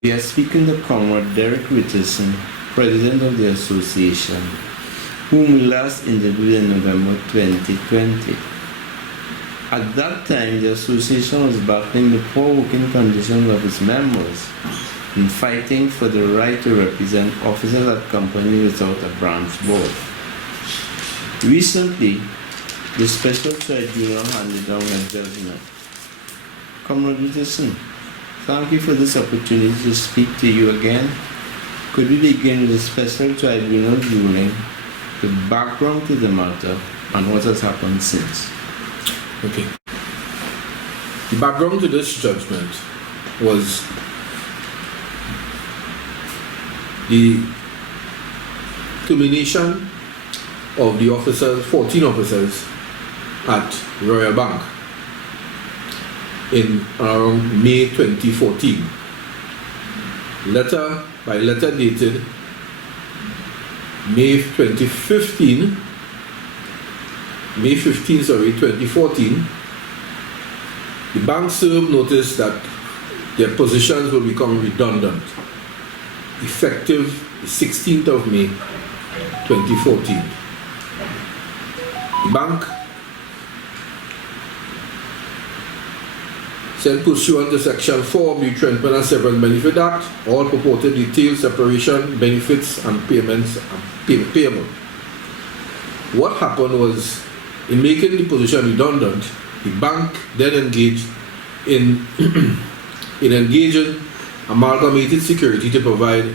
We are speaking to Comrade Deryck Richardson, President of the Association, whom we last interviewed in November 2020. At that time, the Association was battling the poor working conditions of its members in fighting for the right to represent officers at companies without a branch board. Recently, the Special Tribunal handed down a judgment. Comrade Richardson, thank you for this opportunity to speak to you again. Could we begin with the Special Tribunal ruling, the background to the matter, and what has happened since? Okay. The background to this judgment was the termination of the officers, 14 officers at Royal Bank in around May 2014. Letter dated May 15, 2014, the bank served notice that their positions will become redundant, effective the 16th of May 2014. The bank said, pursuant to Section 4 of the Retrenchment and Severance Benefit Act, all purported detailed separation, benefits and payments and payable. What happened was, in making the position redundant, the bank then engaged in engaging Amalgamated Security to provide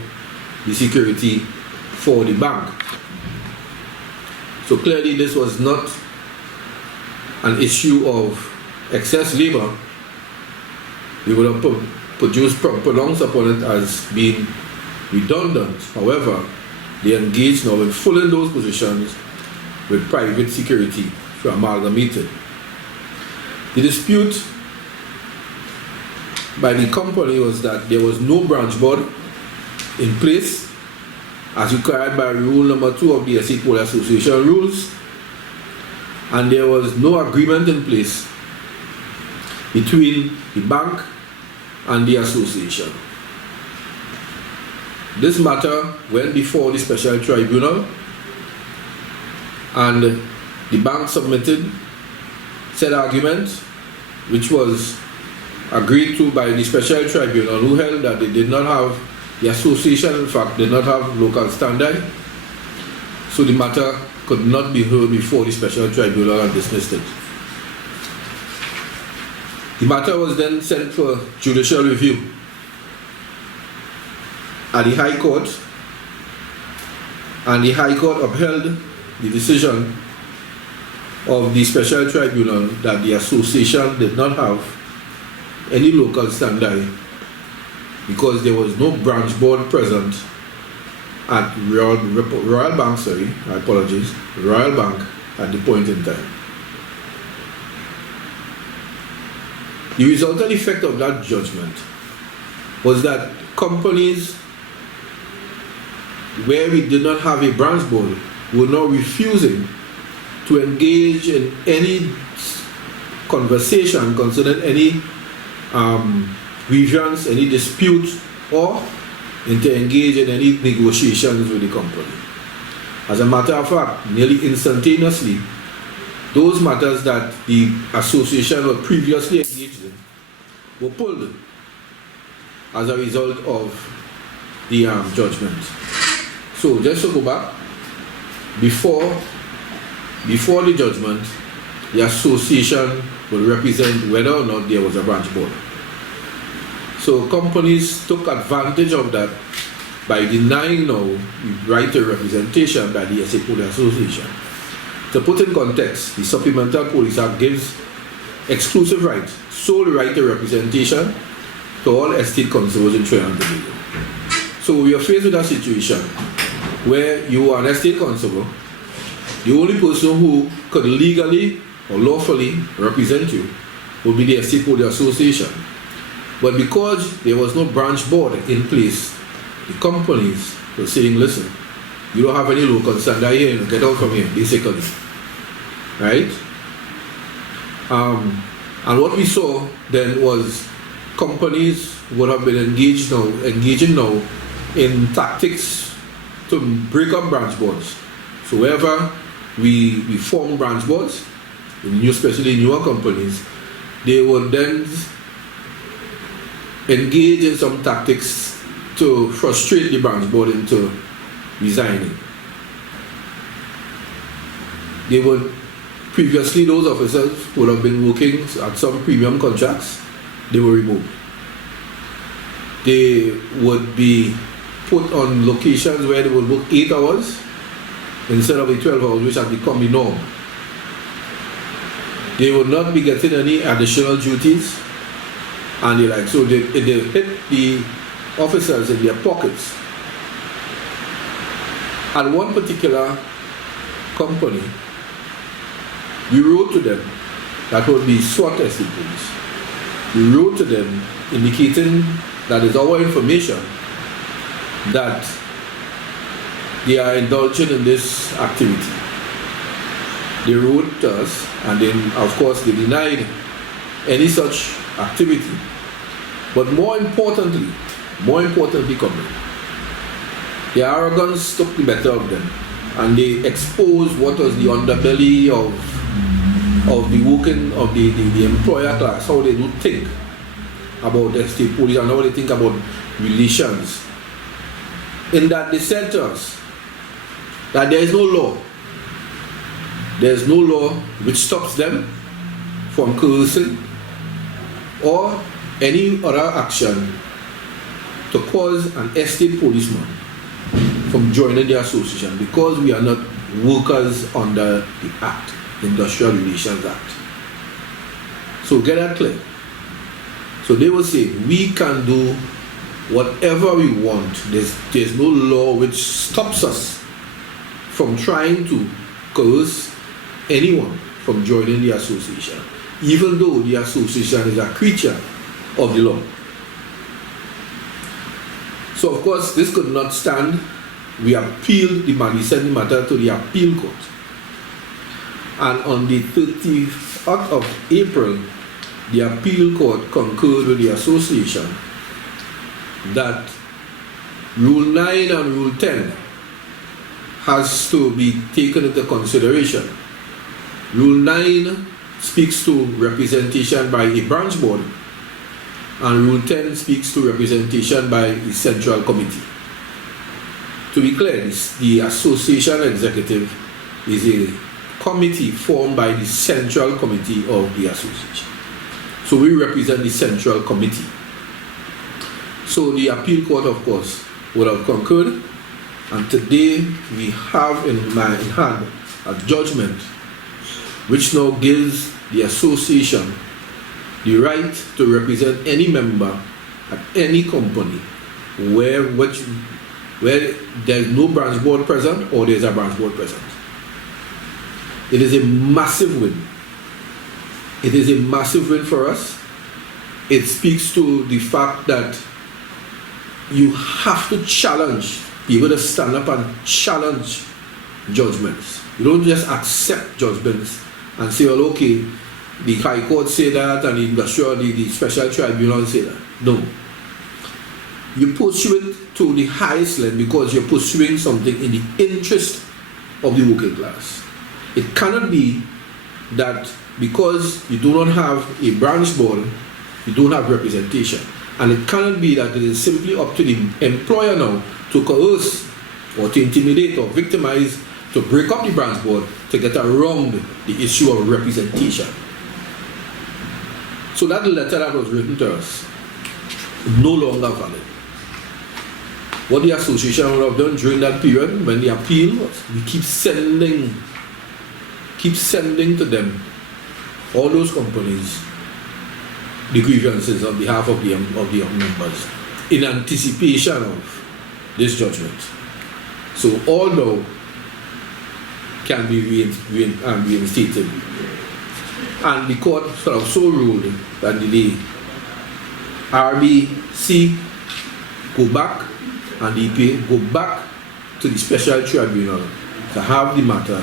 the security for the bank. So clearly this was not an issue of excess labor. We would have pronounced upon it as being redundant. However, they engaged now in filling those positions with private security for Amalgamated. The dispute by the company was that there was no branch board in place as required by rule number 2 of the SA Police Association rules, and there was no agreement in place between the bank and the association. This matter went before the Special Tribunal, and the bank submitted said argument, which was agreed to by the Special Tribunal, who held that they did not have, the association in fact did not have local standard, so the matter could not be heard before the Special Tribunal and dismissed it. The matter was then sent for judicial review at the High Court, and the High Court upheld the decision of the Special Tribunal that the association did not have any local standard because there was no branch board present at Royal Bank, Royal Bank at the point in time. The resultant effect of that judgment was that companies where we did not have a branch board were now refusing to engage in any conversation concerning any grievance, any dispute, or to engage in any negotiations with the company. As a matter of fact, nearly instantaneously, those matters that the association was previously engaged in were pulled as a result of the judgment. So just to go back, before the judgment, the association will represent whether or not there was a branch board. So companies took advantage of that by denying now the right to representation by the SA Police Association. To put in context, the Supplemental Police Act gives exclusive right, sole right to representation to all estate constables in Trinidad and Tobago. So we are faced with a situation where you are an estate constable, the only person who could legally or lawfully represent you would be the SA Police Association. But because there was no branch board in place, the companies were saying, listen, you don't have any local standard here, get out from here, basically. Right? And what we saw then was companies would have been engaging now in tactics to break up branch boards. So wherever we form branch boards, especially newer companies, they would then engage in some tactics to frustrate the branch board into resigning. Previously, those officers would have been working at some premium contracts. They were removed. They would be put on locations where they would work 8 hours instead of the 12 hours, which has become the norm. They would not be getting any additional duties, and so they hit the officers in their pockets. At one particular company, we wrote to them, that would be SWAT estate police. We wrote to them indicating that is our information that they are indulging in this activity. They wrote to us, and then of course they denied any such activity. But more importantly, comrade, the arrogance took the better of them, and they exposed what was the underbelly of the working of the employer class, how they do think about the state police and how they think about relations. In that they said to us that there is no law. There is no law which stops them from coercing or any other action to cause an estate policeman from joining the association, because we are not workers under the Act, Industrial Relations Act. So get that clear. So they will say we can do whatever we want. There's no law which stops us from trying to coerce anyone from joining the association, even though the association is a creature of the law. So of course this could not stand. We appealed we sent the matter to the appeal court. And on the 30th of April, the appeal court concurred with the association that Rule 9 and Rule 10 has to be taken into consideration. Rule 9 speaks to representation by a branch board, and Rule 10 speaks to representation by the central committee. To be clear, the association executive is a committee formed by the central committee of the association. So we represent the central committee. So the appeal court, of course, would have concurred, and today we have in hand a judgment which now gives the association the right to represent any member at any company where there's no branch board present or there's a branch board present. It is a massive win. It is a massive win for us. It speaks to the fact that you have to challenge, be able to stand up and challenge judgments. You don't just accept judgments and say, well, okay, the High Court say that and the Special Tribunal say that. No. You pursue it to the highest level because you're pursuing something in the interest of the working class. It cannot be that because you do not have a branch board, you don't have representation. And it cannot be that it is simply up to the employer now to coerce or to intimidate or victimize, to break up the branch board to get around the issue of representation. So that letter that was written to us is no longer valid. What the association would have done during that period when the appeal was, we keep sending to them, all those companies, the grievances on behalf of the members in anticipation of this judgment. So all now can be reinstated. And the court sort of so ruled that the RBC go back and the EPA go back to the Special Tribunal to have the matter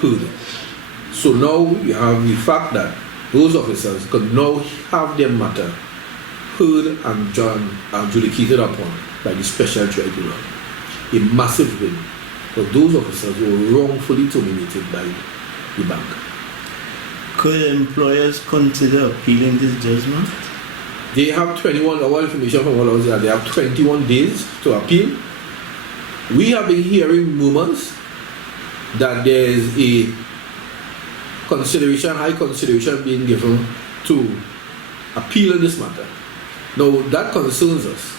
heard. So now we have the fact that those officers could now have their matter heard and adjudicated upon by the special tribunal. A massive win for those officers who were wrongfully terminated by the bank. Could employers consider appealing this judgment? They have 21, our information from all of that, they have 21 days to appeal. We have been hearing rumors that there is a high consideration being given to appeal in this matter. Now that concerns us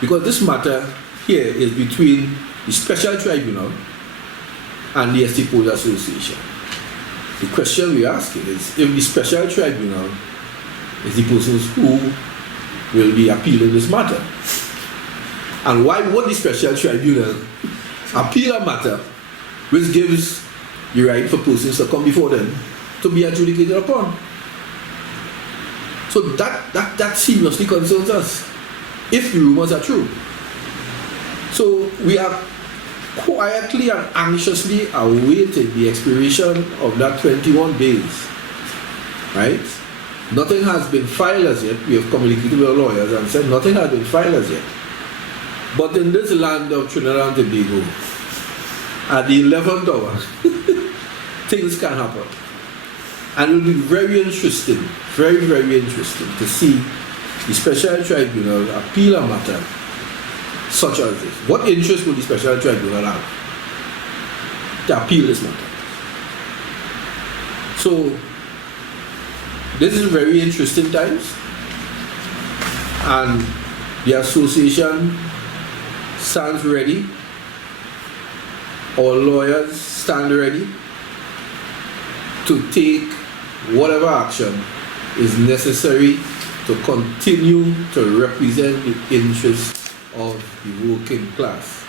because this matter here is between the special tribunal and the Estate Holders Association. The question we are asking is if the special tribunal is the persons who will be appealing this matter. And why would the special tribunal appeal a matter which gives the right for persons to come before them to be adjudicated upon? So that seriously concerns us, if the rumors are true. So we are quietly and anxiously awaiting the expiration of that 21 days, right? Nothing has been filed as yet. We have communicated with our lawyers and said nothing has been filed as yet. But in this land of Trinidad and Tobago, at the 11th hour, things can happen. And it will be very interesting, very, very interesting to see the special tribunal appeal a matter such as this. What interest will the special tribunal have to appeal this matter? So, this is very interesting times, and the association stands ready. Our lawyers stand ready to take whatever action is necessary to continue to represent the interests of the working class.